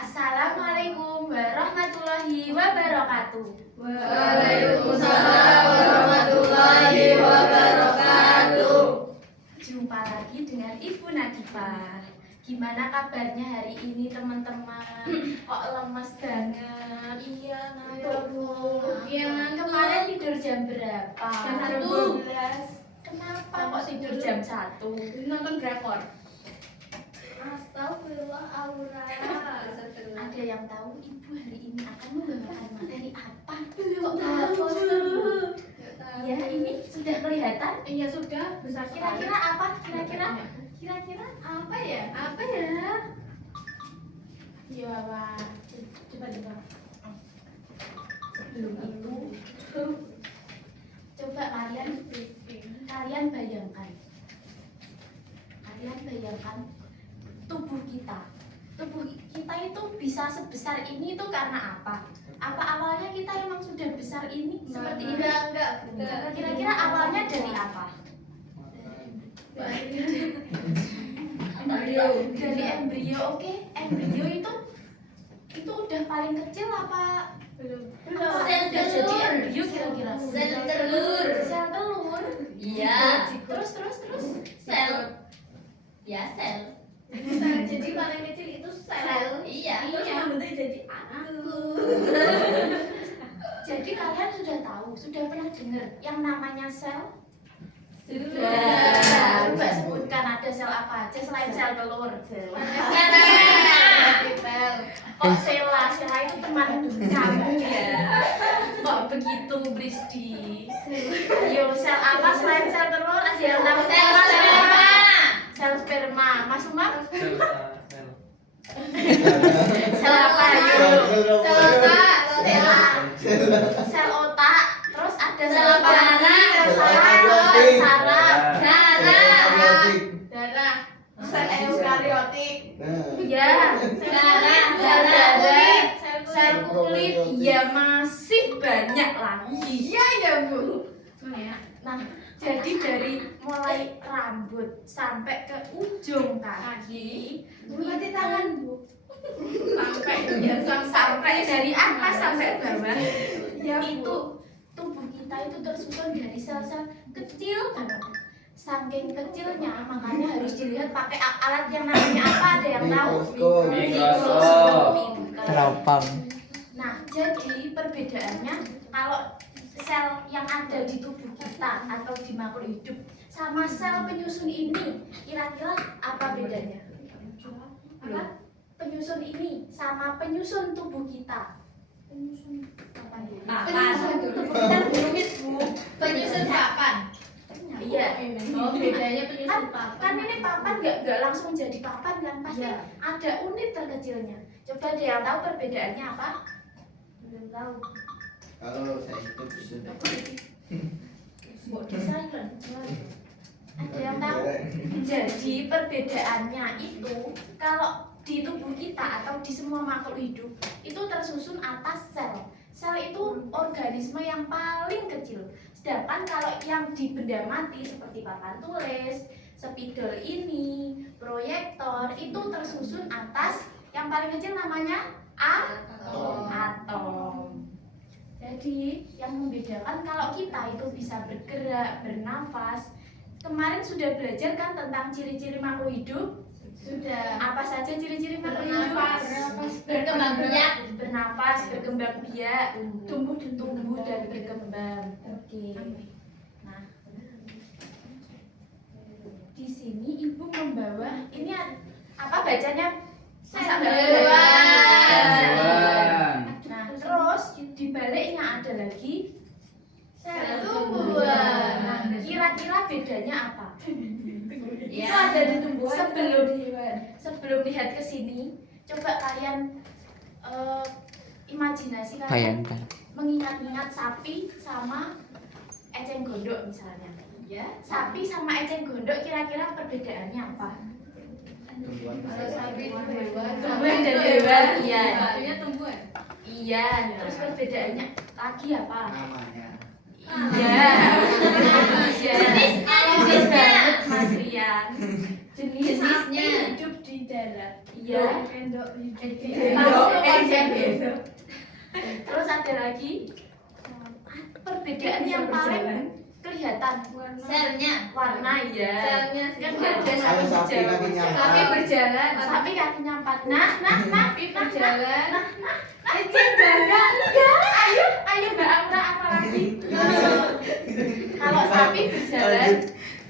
Assalamualaikum warahmatullahi wabarakatuh. Waalaikumsalam warahmatullahi wabarakatuh. Jumpa lagi dengan Ibu Nadifah. Gimana kabarnya hari ini teman-teman? Kok lemes banget? Iya, ngantuk. Iya, kemarin tidur jam berapa? Jam 12. Kenapa kok tidur jam 1? Nonton drakor. Astagfirullah Aura. Ada yang tahu Ibu hari ini akan membawakan materi apa? Kok bawa poster? Ya, ini sudah kelihatan. Iya sudah besar. Kira-kira apa? Kira-kira apa ya? Apa ya? Ya, Pak. Coba. Sebelum itu, coba kalian bayangkan. Tubuh kita itu bisa sebesar ini itu karena apa? Apa awalnya kita emang sudah besar ini seperti ini? Enggak. Kira-kira awalnya dari apa? Dari embrio. Oke, embrio itu udah paling kecil apa? Belum. Sel udah jadi embrio kira-kira? Sel telur. Sel telur. Iya. Terus. Sel. Ya sel. Jadi paling kecil itu sel. Iya. Terus membentuk jadi aku. Jadi kalian sudah pernah dengar yang namanya sel? Sudah. Coba sebutkan ada sel apa aja selain sel telur. Kok Sela itu teman kamu ya? Kok begitu Bristi? Ayo sel apa selain sel telur? Ada yang tahu Sel sperma. Sel sperma. Mas Umar? Sel. Sel apa? Ayo. Sel otak. Sel otak. Terus ada Sel sel apa? darah. Sel saraf. Darah. Sel eukariotik. Ya. Darah. Sel kulit. Ya masih banyak lagi. Iya ya Bu. Nah, jadi dari mulai rambut sampai ke ujung kaki, Berarti tangan Bu. sampai dari atas sampai bawah, Ya, Bu. itu tubuh kita itu tersusun dari sel-sel kecil banget. Saking kecilnya, makanya harus dilihat pakai alat yang namanya apa? Ada yang tahu? Mikroskop. Teropong. Nah, jadi perbedaannya kalau sel yang ada di tubuh kita atau di makhluk hidup sama sel penyusun ini, kira-kira apa bedanya? Apa? Penyusun ini sama penyusun tubuh kita. Penyusun apa ya? Papan. Tubuh kita rumit, Bu. Penyusun papan. Iya. Oh, bedanya Kan, penyusun papan. kan ini papan nggak langsung jadi papan kan, pasti Iya. ada unit terkecilnya. Coba ada yang tahu perbedaannya apa? Belum tahu. Kalau saya itu sudah Mbok di silent. Ada yang tahu? Jadi perbedaannya itu kalau di tubuh kita atau di semua makhluk hidup itu tersusun atas sel. Sel itu organisme yang paling kecil. Sedangkan kalau yang di benda mati seperti papan tulis, spidol ini, proyektor itu tersusun atas yang paling kecil namanya atom. Jadi yang membedakan kalau kita itu bisa bergerak, bernafas. Kemarin sudah belajar kan tentang ciri-ciri makhluk hidup? Sudah. Apa saja ciri-ciri makhluk hidup? Berkembang biak. Bernafas, berkembang biak, tumbuh dan berkembang. Oke. Nah, di sini ibu membawa ini apa bacanya? Nah, terus di baliknya ada lagi Sel tumbuhan. Nah, kira-kira bedanya apa? Ya. Itu ada di tumbuhan sebelum lihat ke sini, coba kalian imajinasi kalian Bayangkan. mengingat-ingat sapi sama eceng gondok misalnya. Ya. Sapi sama eceng gondok kira-kira perbedaannya apa? Kalau sapi itu hewan. Tumbuhan dan hewan. Iya. Sapinya tumbuhan. Iya. Terus perbedaannya lagi apa? namanya. Iya. Jenisnya banget Mas Rian. Jenis sapi Jenisnya. hidup di dalam. Iya. Endok. Terus ada lagi perbedaan yang paling kelihatan Selnya. warna ya. Selnya Kan sih. nggak ada Kalau sapi berjalan. kakinya Sapi empat. berjalan. Sapi kakinya 4. Nah, Berjalan. ayo Mbak Amra apa lagi? Kalau sapi berjalan,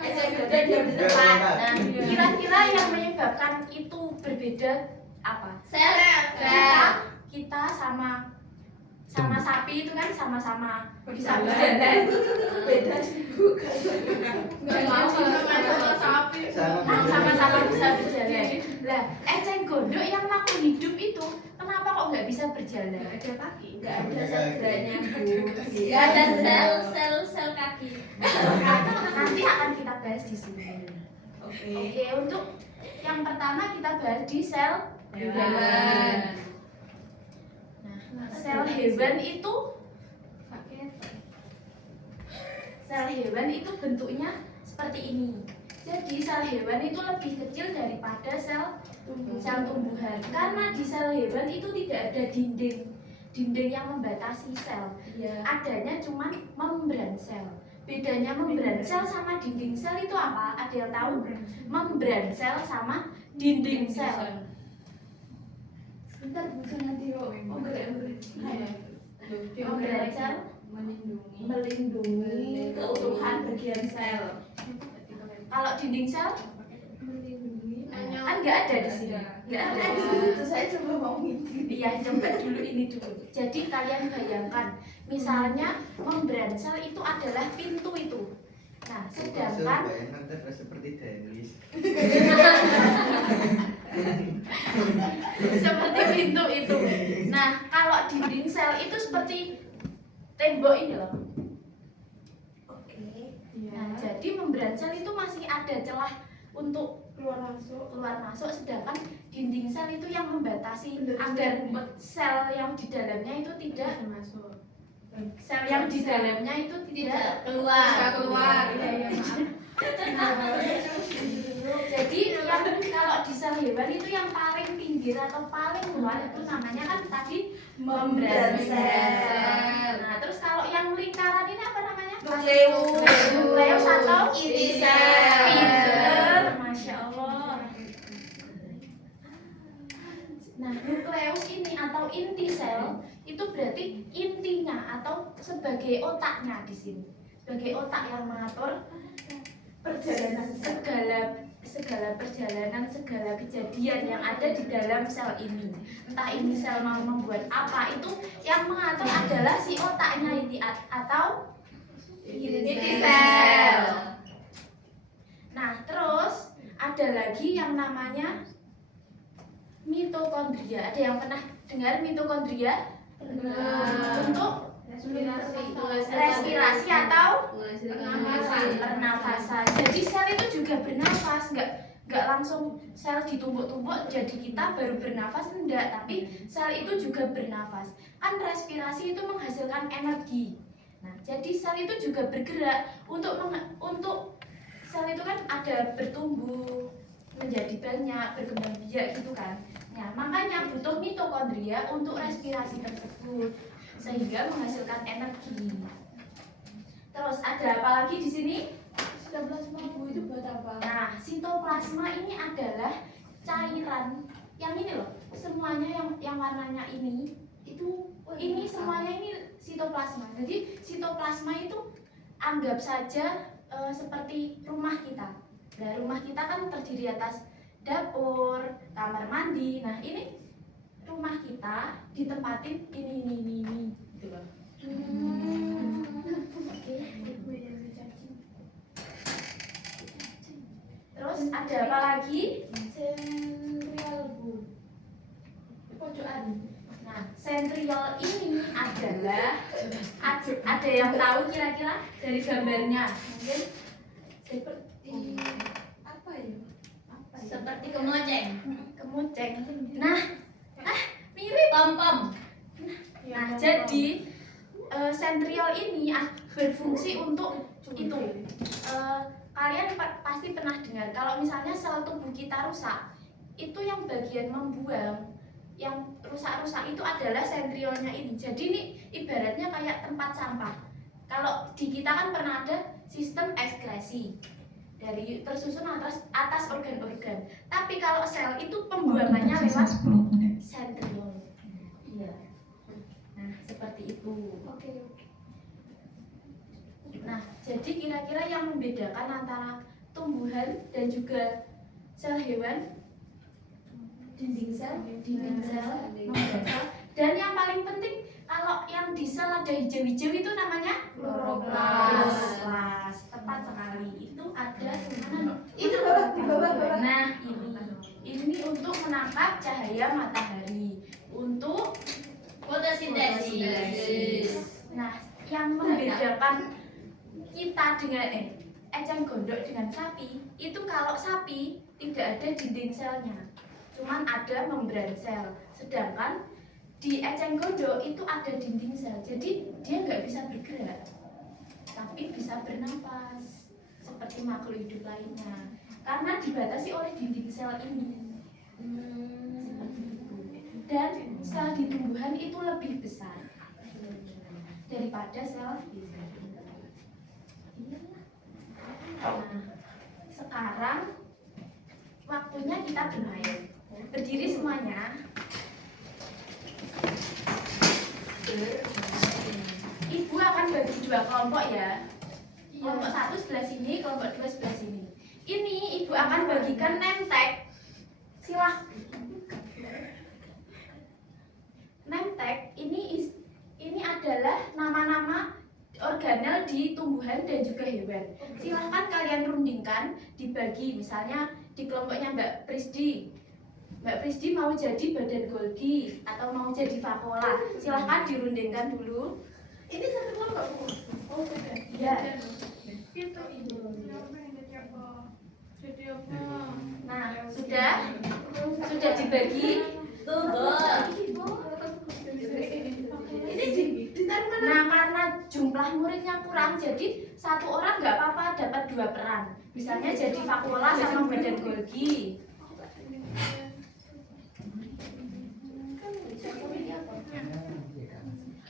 eceng-gondok dia berdepan. Nah, kira-kira yang menyebabkan itu berbeda apa? Sel. Kita sama sapi itu kan sama-sama bisa Berjalan. berjalan. Beda sih bukan. Nggak mau sama sapi. Sama-sama bisa berjalan. Lah, eceng gondok yang makhluk hidup itu kenapa kok nggak bisa berjalan? Ada kaki. Nggak ada segeranya, Bu. Nggak ada sel kaki. Nanti akan kita bahas di sini. Oke. Oke, untuk yang pertama kita bahas di sel Hewan. Nah, sel hewan itu bentuknya seperti ini. Jadi sel hewan itu lebih kecil daripada sel tumbuhan. Karena di sel hewan itu tidak ada dinding yang membatasi sel. Adanya cuma membran sel. Bedanya membran sel sama dinding sel itu apa? Ada yang tahu? Membran sel sama dinding sel. Bentar bisa nanti membran sel melindungi keutuhan bagian sel. Kalau dinding sel kan nggak ada di sini. Nggak ada di sini. Itu saya coba mau ngintip. Iya, coba dulu ini dulu. Jadi kalian bayangkan, misalnya membran sel itu adalah pintu itu. Nah, sedangkan Bayangkan terus seperti Dennis. seperti pintu itu. Nah, kalau dinding sel itu seperti tembok ini loh. Oke. Nah, jadi membran sel itu masih ada celah untuk Keluar masuk. sedangkan dinding sel itu yang membatasi agar sel yang di dalamnya itu tidak masuk. sel yang di dalamnya itu tidak Keluar. Iya, maaf. jadi yang kalau di sel hewan itu yang paling pinggir atau paling luar itu namanya kan tadi membran sel. Nah, terus kalau yang lingkaran ini apa namanya? Nukleus atau Inti sel. Pinter, Masya Allah. Nah, nukleus ini atau inti sel itu berarti intinya atau sebagai otaknya di sini. Sebagai otak yang mengatur perjalanan segala perjalanan, segala kejadian yang ada di dalam sel ini. Entah ini sel mau membuat apa, itu yang mengatur adalah si otaknya ini atau Inti sel. Nah, terus ada lagi yang namanya mitokondria. Ada yang pernah dengar mitokondria? Untuk respirasi atau pernafasan. Jadi sel itu juga bernafas, nggak langsung sel ditumbuk-tumbuk jadi kita baru bernafas, enggak, tapi sel itu juga bernafas. Kan respirasi itu menghasilkan energi. Nah, jadi sel itu juga bergerak untuk sel itu kan ada bertumbuh menjadi banyak, berkembang biak gitu kan. Nah, makanya butuh mitokondria untuk respirasi tersebut sehingga menghasilkan energi. Terus ada apa lagi di sini? Sitoplasma itu buat apa? Nah, sitoplasma ini adalah cairan yang ini loh. Semuanya yang warnanya ini ini semuanya ini sitoplasma. Jadi sitoplasma itu anggap saja seperti rumah kita. Nah, rumah kita kan terdiri atas dapur, kamar mandi. Nah, ini rumah kita ditempatin ini gitu loh. Oke. Terus ada apa lagi? Sentrial bu. Pojokan. Nah, sentriol ini adalah ada yang tahu kira-kira dari gambarnya? Mungkin Seperti apa ya? Apa ya? Seperti kemoceng. kemuceng. Nah, mirip. Pom-pom. Nah, jadi sentriol ini berfungsi untuk itu. Kalian pasti pernah dengar kalau misalnya sel tubuh kita rusak, itu yang bagian membuang, yang rusak-rusak itu adalah sentriolnya ini. Jadi ini ibaratnya kayak tempat sampah. Kalau di kita kan pernah ada sistem ekskresi dari tersusun atas organ-organ. Tapi kalau sel itu pembuangannya lewat sentriol. Iya. Nah, seperti itu. Oke. Nah, jadi kira-kira yang membedakan antara tumbuhan dan juga sel hewan, dinding sel, non-sel, dan yang paling penting kalau yang di sel ada hijau-hijau itu namanya Kloroplas. Kloroplas. Tepat sekali. Itu ada di mana? Itu di bawah. Nah, ini untuk menangkap cahaya matahari, untuk Fotosintesis. nah, yang membedakan kita dengan eceng gondok dengan sapi itu kalau sapi tidak ada dinding selnya, cuman ada membran sel, sedangkan di eceng gondok itu ada dinding sel, jadi dia nggak bisa bergerak tapi bisa bernafas seperti makhluk hidup lainnya karena dibatasi oleh dinding sel ini. Dan sel di tumbuhan itu lebih besar daripada sel di Nah, sekarang waktunya kita bermain. Berdiri semuanya. Ibu akan bagi dua kelompok ya. Kelompok satu sebelah sini, kelompok dua sebelah sini. Ini ibu akan bagikan name tag. Silahkan. Name tag ini adalah nama-nama organel di tumbuhan dan juga hewan. Silahkan kalian rundingkan, dibagi. Misalnya di kelompoknya Mbak Prisdi mau jadi badan Golgi atau mau jadi vakuola. Silahkan dirundingkan dulu. Ini satu kelompok, Bu. Oh, sudah. Iya. Itu ibu. Jadi apa? Nah, sudah dibagi. Ini ditaruh mana? Nah, karena jumlah muridnya kurang, jadi satu orang nggak apa-apa dapat dua peran. Misalnya jadi vakuola sama badan Golgi.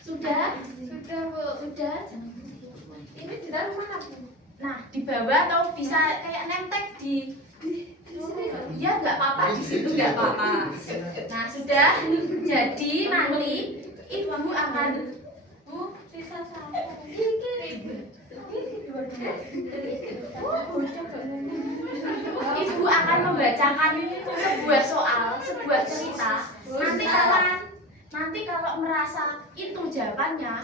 Sudah? Sudah, Bu. Sudah? Ini ditaruh mana, Bu? Nah, di bawah atau bisa kayak name tag di ya nggak apa-apa, di situ nggak apa-apa. Nah, sudah. Jadi nanti ibu akan Sisa sama. ibu akan membacakan sebuah soal, sebuah cerita. Nanti kalau merasa itu jawabannya,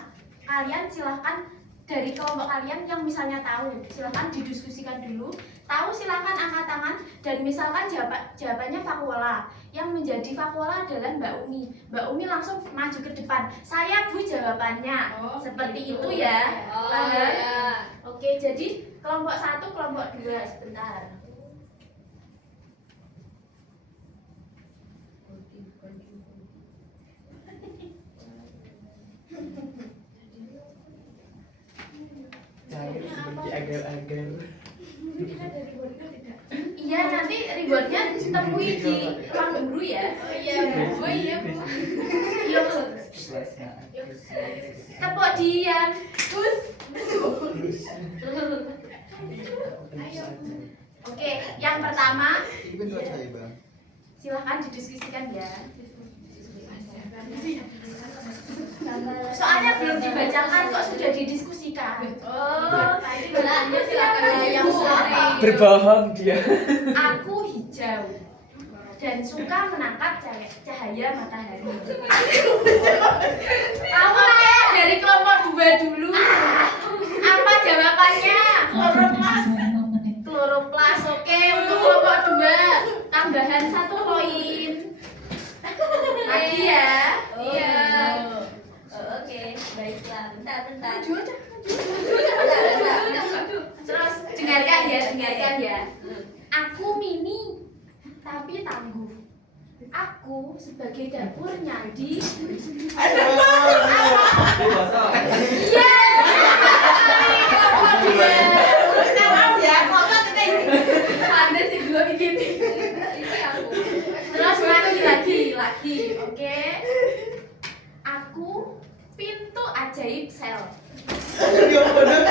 kalian silahkan dari kelompok kalian yang misalnya tahu, silahkan didiskusikan dulu. Tahu silahkan angkat tangan dan misalkan jawabannya vakuola. Yang menjadi vakuola adalah Mbak Umi. Mbak Umi langsung maju ke depan. Saya Bu jawabannya. Seperti itu ya. Paham? Oke, jadi kelompok 1, kelompok 2 sebentar. Cair seperti agar-agar. Iya, nanti rewardnya ditemui di ruang guru ya. Oh iya, Bu. Yuk, tepuk diam. Oke, yang pertama silahkan didiskusikan ya. Soalnya belum dibacakan kok sudah didiskusikan. Oh, silakan yang sore. Berbohong dia. Aku hijau dan suka menangkap cahaya matahari. Kamu dari kelompok 2 dulu. Apa jawabannya? Kloroplas. Oke, untuk kelompok 2 tambahan 1 poin. Lagi ya. Iya. Oke, baiklah. Bentar. Terus dengarkan ya. Aku mini tapi tangguh. Aku sebagai dapurnya di iya. Sekarang ya, kelompok kita ini. Anda sih belum begini. Ini aku. lagi, oke? Aku pintu ajaib sel. Dia bodoh.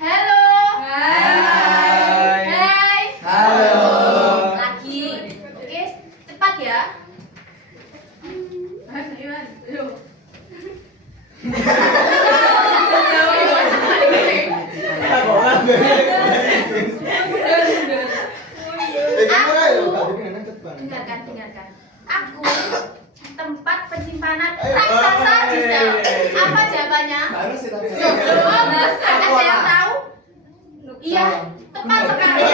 Halo. Hai. Hai. Halo. Lagi. Oke, cepat ya. Aku kamu ayo, tapi kan cepat. Dengarkan. Aku tempat penyimpanan raksasa di sel. Apa jawabannya? Harus sih tapi. Ada yang tahu? Iya, tepat sekali.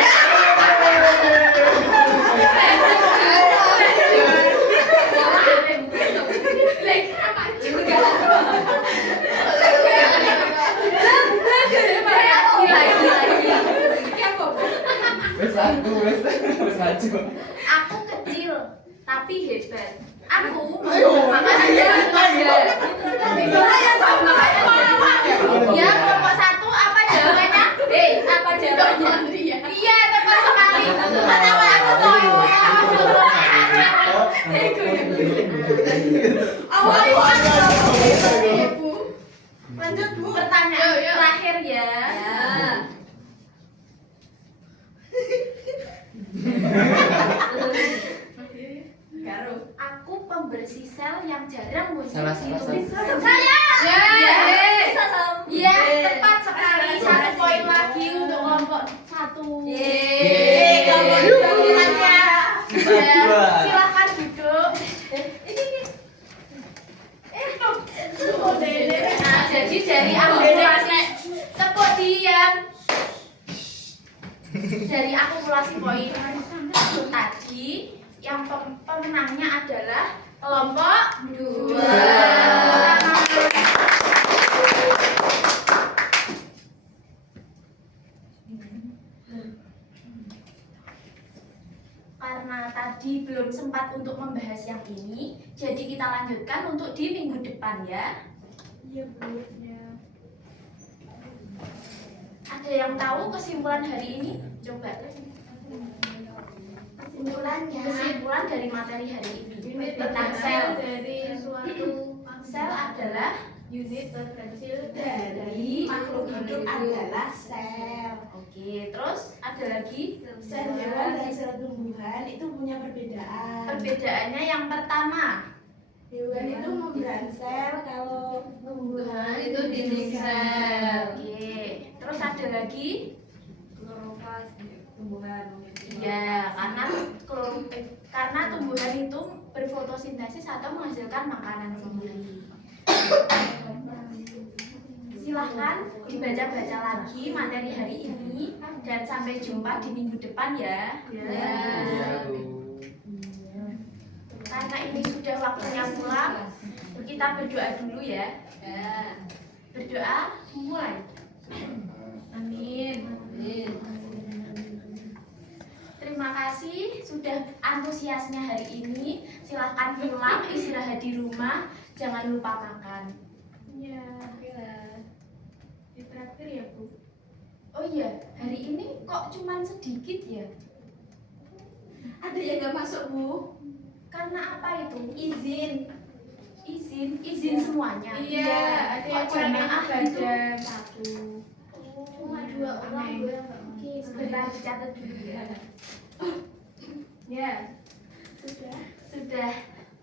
Wes maju. Aku kecil tapi hebat. Aku Ayo. Ya, kelompok satu apa jawabannya? Apa jawabannya? Iya, tepat sekali. Kenapa aku tahu? Lanjut Bu. Pertanyaan terakhir ya. Aku pembersih sel yang jarang muncul Salah. Saya. Ya, tepat sekali. 1 poin lagi untuk kelompok 1. Kelompok 2 silakan duduk. Nah, jadi dari akumulasi tepuk diam. Dari akumulasi poin tadi, yang pemenangnya adalah kelompok 2. Karena tadi belum sempat untuk membahas yang ini, jadi kita lanjutkan untuk di minggu depan ya. Iya Bu. Ada yang tahu kesimpulan hari ini? Coba. Kesimpulan dari materi hari ini tentang sel. Dari suatu Sel adalah unit terkecil dari makhluk hidup adalah sel. Oke, terus ada lagi Sel hewan dan sel tumbuhan itu punya perbedaan. perbedaannya. Yang pertama, Hewan itu membran sel, kalau tumbuhan Itu dinding sel. oke. Terus ada lagi? Kloroplast tumbuhan. Iya, karena tumbuhan itu berfotosintesis atau menghasilkan makanan sendiri. Silahkan dibaca-baca lagi materi hari ini dan sampai jumpa di minggu depan ya. Karena ini sudah waktunya pulang, kita berdoa dulu ya. Berdoa, mulai. Amin. Terima kasih sudah antusiasnya hari ini. Silahkan pulang, istirahat di rumah, jangan lupa makan. Ya. Ditraktir ya Bu. Oh iya, hari ini kok cuman sedikit ya? ada yang nggak masuk Bu. Karena apa itu? Izin. Izin semuanya. Iya, ada yang Kok kurang jamaah enak itu badan. 1. Cuma 2 orang gue yang nggak Oke, sebentar dicatat dulu ya. Ya. Sudah.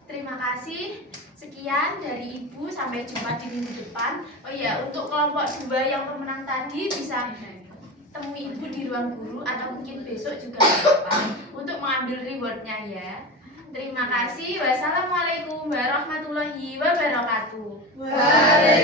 Terima kasih. Sekian dari Ibu, sampai jumpa di minggu depan. Oh iya, untuk kelompok 2 yang pemenang tadi bisa temui Ibu di ruang guru atau mungkin besok juga apa untuk mengambil rewardnya ya. Terima kasih. Wassalamualaikum warahmatullahi wabarakatuh. Waalaikumsalam.